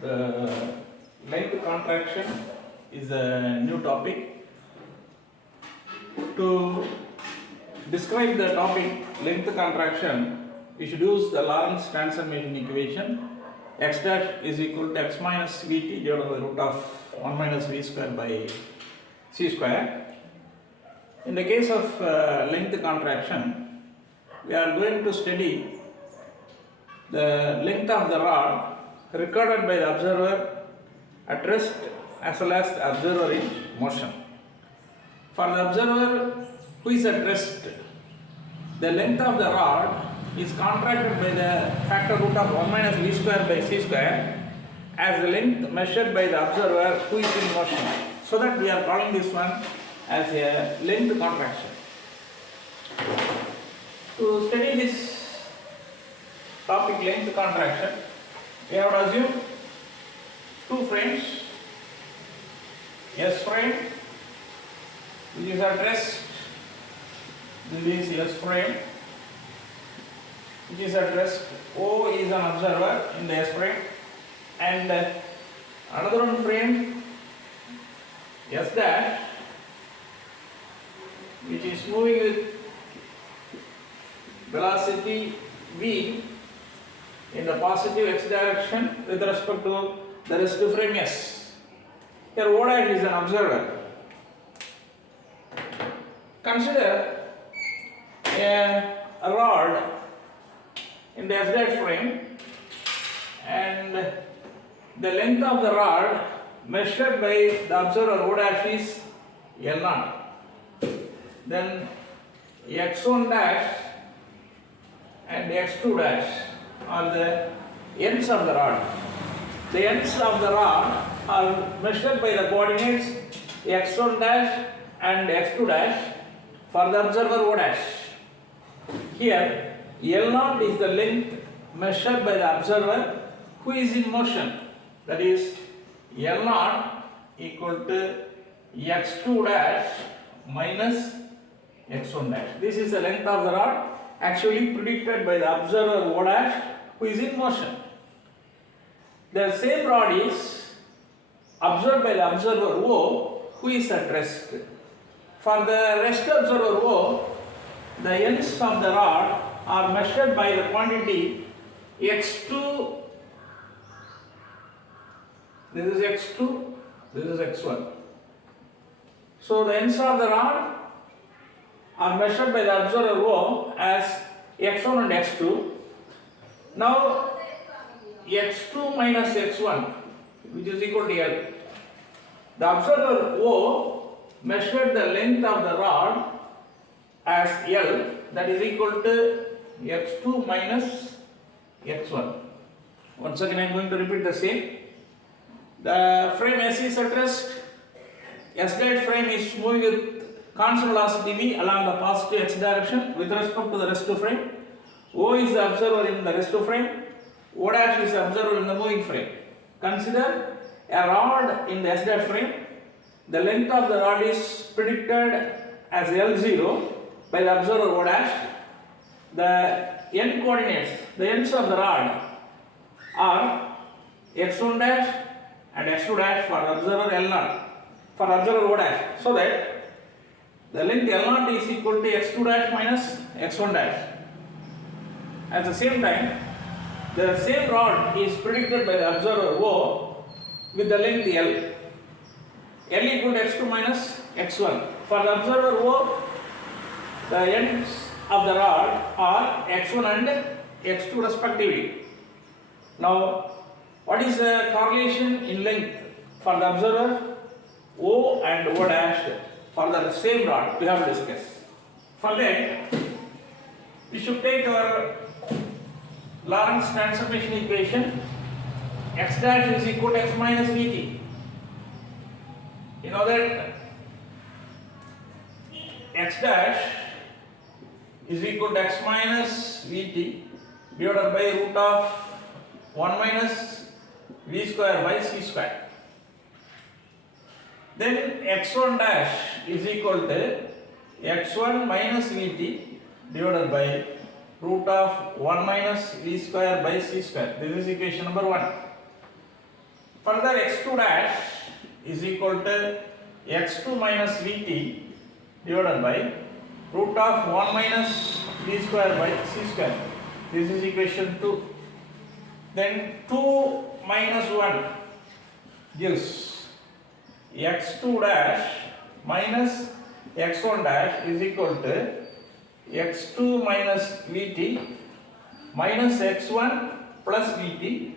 The length contraction is a new topic. To describe the topic length contraction, we should use the Lorentz transformation equation. X dash is equal to x minus vt divided by the root of 1 minus v square by c square. In the case of length contraction, we are going to study the length of the rod recorded by the observer at rest as well as the observer in motion. For the observer who is at rest, the length of the rod is contracted by the factor root of 1 minus v square by c square as the length measured by the observer who is in motion. So that we are calling this one as a length contraction. To study this topic length contraction, we have to assume two frames, S frame which is at rest, this is S frame which is at rest, O is an observer in the S frame, and another one frame S dash which is moving with velocity v in the positive x direction with respect to the rest frame S. Here O dash is an observer. Consider a rod in the S dash frame, and the length of the rod measured by the observer O dash is L0. Then x1 dash and x2 dash are the ends of the rod. The ends of the rod are measured by the coordinates x1 dash and x2 dash for the observer O dash. Here L0 is the length measured by the observer who is in motion, that is L0 equal to x2 dash minus x1 dash. This is the length of the rod actually predicted by the observer O dash who is in motion. The same rod is observed by the observer O who is at rest. For the rest observer O, the ends of the rod are measured by the quantity x2, this is x2, this is x1. So the ends of the rod are measured by the observer O as x1 and x2. Now x2 minus x1 which is equal to L. The observer O measured the length of the rod as L, that is equal to x2 minus x1. Once again I am going to repeat the same. The frame S is at rest. S dash frame is moving with constant velocity v along the positive x direction with respect to the rest frame. O is the observer in the rest frame. O dash is the observer in the moving frame. Consider a rod in the S dash frame. The length of the rod is predicted as L0 by the observer O dash. The end coordinates, the ends of the rod are x1 dash and x2 dash for observer L0, for observer O dash, so that the length L0 is equal to x2 dash minus x1 dash. At the same time, the same rod is predicted by the observer O with the length L. L equal to x2 minus x1. For the observer O, the ends of the rod are x1 and x2 respectively. Now, what is the correlation in length for the observer O and O dash for the same rod? We have to discuss. For that, we should take our Lorentz transformation equation. X dash is equal to x minus vt. You know that x dash is equal to x minus vt divided by root of 1 minus v square by c square. Then x1 dash is equal to x1 minus vt divided by root of 1 minus v square by c square. This is equation number 1. Further, x2 dash is equal to x2 minus vt divided by root of 1 minus v square by c square. This is equation 2. Then 2 minus 1 gives x2 dash minus x1 dash is equal to x2 minus vt minus x1 plus vt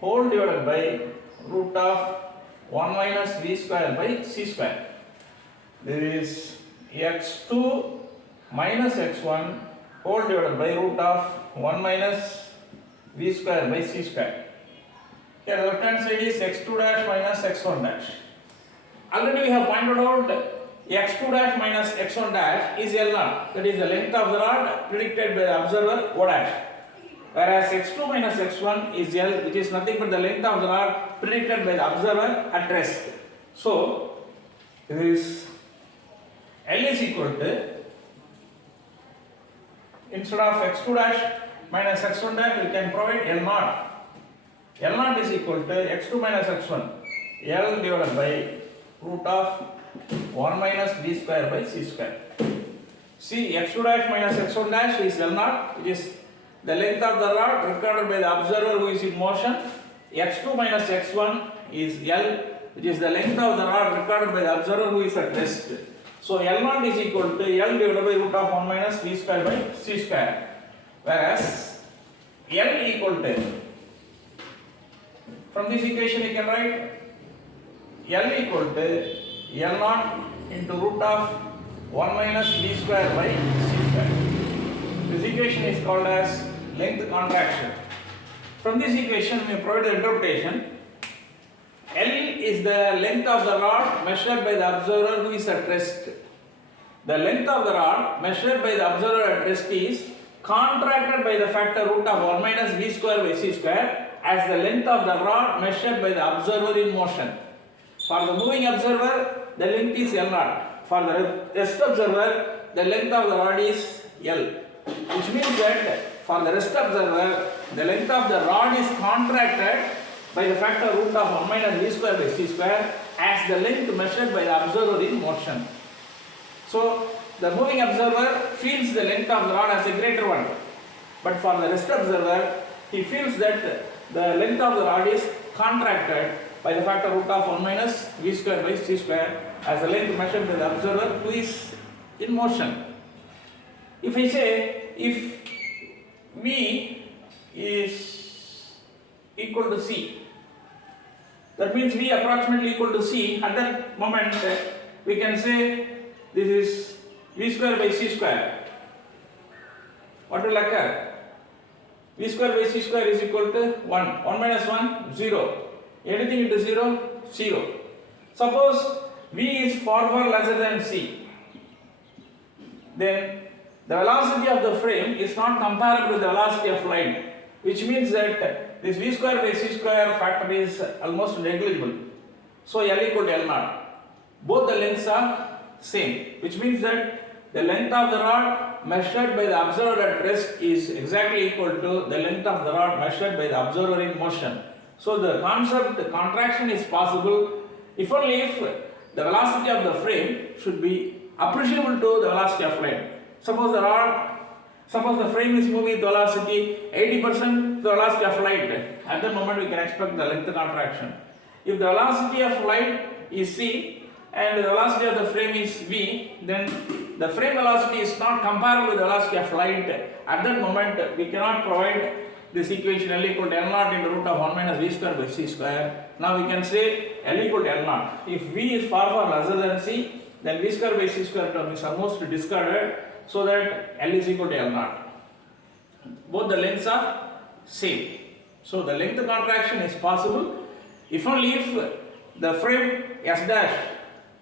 whole divided by root of 1 minus v square by c square. There is x2 minus x1 whole divided by root of 1 minus v square by c square. Here the left hand side is x2 dash minus x1 dash. Already we have pointed out x2 dash minus x1 dash is L0, that is the length of the rod predicted by the observer O dash. Whereas x2 minus x1 is L, which is nothing but the length of the rod predicted by the observer at rest. So this L is equal to, instead of x2 dash minus x1 dash, we can provide L0. L0 is equal to x2 minus x1, L divided by root of 1 minus v square by c square. See, x2 dash minus x1 dash is L0, which is the length of the rod recorded by the observer who is in motion. x2 minus x1 is L, which is the length of the rod recorded by the observer who is at rest. So L0 is equal to L divided by root of 1 minus v square by c square. Whereas L equal to, from this equation you can write L equal to L0 into root of 1 minus v square by c square. This equation is called as length contraction. From this equation we provide the interpretation. L is the length of the rod measured by the observer who is at rest. The length of the rod measured by the observer at rest is contracted by the factor root of 1 minus v square by c square as the length of the rod measured by the observer in motion. For the moving observer, the length is L0. For the rest observer, the length of the rod is L. Which means that for the rest observer, the length of the rod is contracted by the factor root of 1 minus v square by c square as the length measured by the observer in motion. So, the moving observer feels the length of the rod as a greater one. But for the rest observer, he feels that the length of the rod is contracted by the factor root of 1 minus v square by c square as the length measured by the observer who is in motion. If I say, if v is equal to c, that means v approximately equal to c, at that moment we can say this is v square by c square. What will occur? V square by c square is equal to 1. 1 minus 1, 0. Anything into 0, 0. Suppose v is far lesser than c, then the velocity of the frame is not comparable with the velocity of light, which means that this v square by c square factor is almost negligible. So L equal to L0. Both the lengths are same, which means that the length of the rod measured by the observer at rest is exactly equal to the length of the rod measured by the observer in motion. So the concept, the contraction is possible if only if the velocity of the frame should be appreciable to the velocity of light. Suppose the frame is moving with velocity 80% the velocity of light. At that moment we can expect the length contraction. If the velocity of light is c and the velocity of the frame is v, then the frame velocity is not comparable with the velocity of light. At that moment we cannot provide this equation L equal to L0 into root of 1 minus v square by c square. Now we can say L equal to L0. If v is far lesser than c, then v square by c square term is almost discarded, so that L is equal to L0. Both the lengths are same. So the length contraction is possible if only if the frame S dash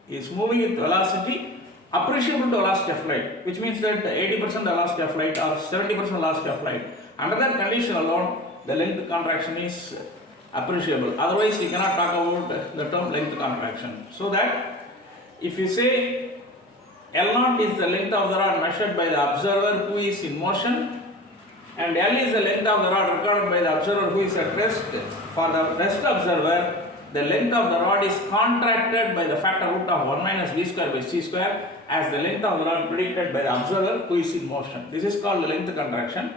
is moving with velocity appreciable to velocity of light, which means that 80% velocity of light or 70% velocity of light. Under that condition alone, the length contraction is appreciable. Otherwise, we cannot talk about the term length contraction. So that if you say L0 is the length of the rod measured by the observer who is in motion, and L is the length of the rod recorded by the observer who is at rest. For the rest observer, the length of the rod is contracted by the factor root of 1 minus v square by c square as the length of the rod predicted by the observer who is in motion. This is called the length contraction.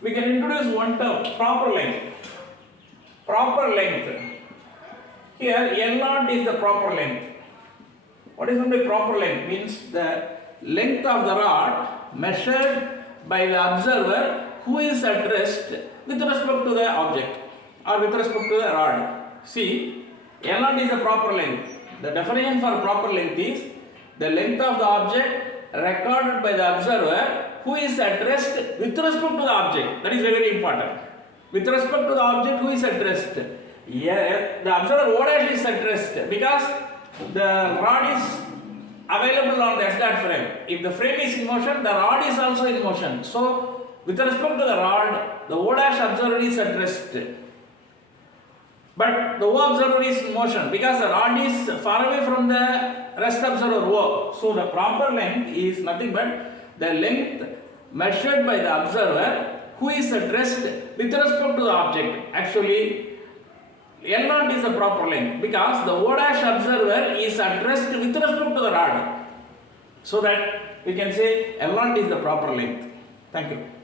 We can introduce one term, proper length. Proper length. Here L0 is the proper length. What is meant by proper length? Means the length of the rod measured by the observer who is at rest with respect to the object or with respect to the rod. See, L0 is the proper length. The definition for proper length is the length of the object recorded by the observer who is at rest with respect to the object. That is very, very important. With respect to the object who is at rest. Here, the observer O dash is at rest because the rod is available on the S dot frame. If the frame is in motion, the rod is also in motion. So, with respect to the rod, the O dash observer is at rest. But the O observer is in motion because the rod is far away from the rest observer O. So, the proper length is nothing but the length measured by the observer who is at rest with respect to the object. Actually, L0 is the proper length because the O dash observer is at rest with respect to the rod. So that we can say L0 is the proper length. Thank you.